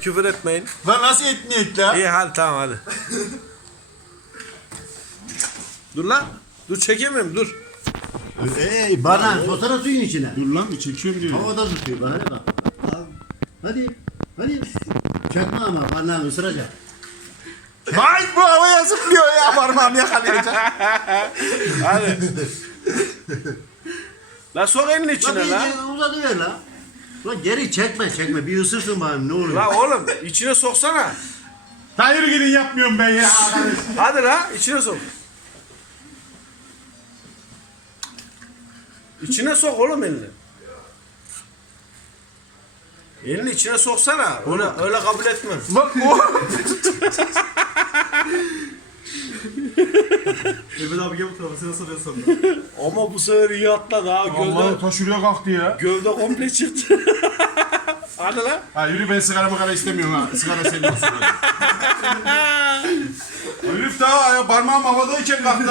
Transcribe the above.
küfür etmeyin. Lan nasıl etmeyek la? İyi hadi tamam hadi. dur lan. Dur çekemiyorum dur. Ey bana fotoğraf suyun içine. Dur lan çekiyorum diyor. Havada tutuyor bana bak. Al. Hadi. Hadi. Çekme ama parmağını ısıracak. Vay bu havaya zıplıyor ya parmağım yakalayacak. Hadi. la sok elini Lan içine la. iyice uzadı ver la. Lan geri çekme çekme bir ısırsın bana ne oluyor? La oğlum içine soksana. Hayır gidin yapmıyorum ben ya. Hadi la içine sok. İçine sok oğlum elini. Elini içine soksana. Öyle öyle kabul etmem. Bak o. Mehmet abi gel bu tarafa sen soruyorsun. Ama bu sefer iyi atladı ha. Gövde, Allah taşırıyor kalktı ya. gövde komple çıktı. Hadi la. Ha yürü ben sigara makara istemiyorum ha. Sigara senin olsun. hadi. Herif daha ya parmağım havadayken kalktı.